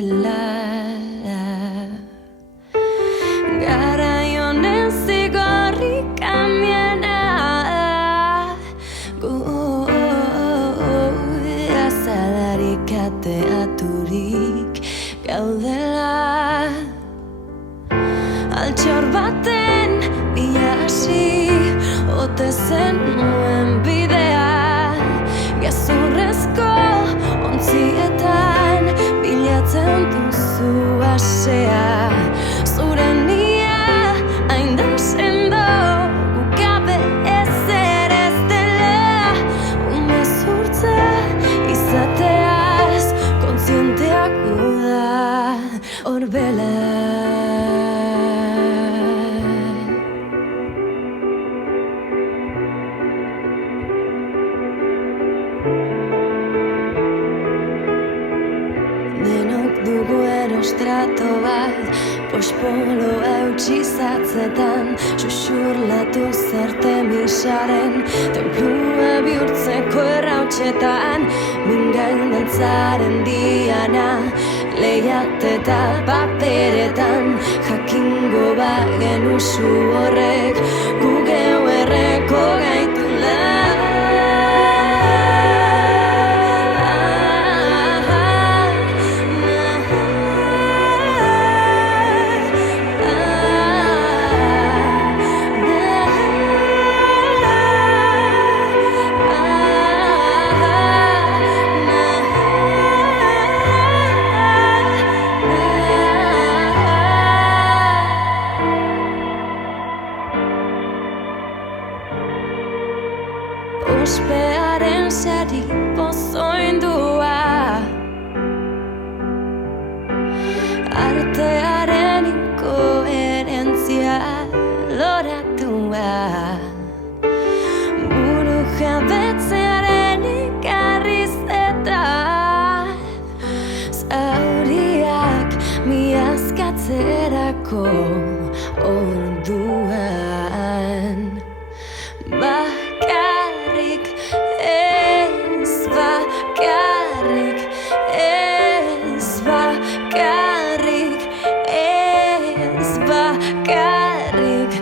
dela. Garai honen zigorrik kamiena gu azalarik ateaturik gaudela. Altxor baten bila hasi ote zen nuen bidea, gezurrezko ontzietan bilatzen duzu asea. Zure nia hain da sendo gukabe ezer ez dela, umezurtza izateaz kontzienteak da horbela. Denok dugu erostrato bat, pospolo eutxizatzetan, xuxurlatu zertemisaren tenplua bihurtzeko errautxetan, mingain dantzaren diana, lehiateta paperetan, jakingo bagen usu horrek, gu geu erreko gaitula. Ospearen sari pozoindua, artearen inkoherentzia loratua, buru jabetzearen ikarriz eta zauriak miazkatzerako orduan. Bakarrik ez bakarrik ez bakarrik ez bakarrik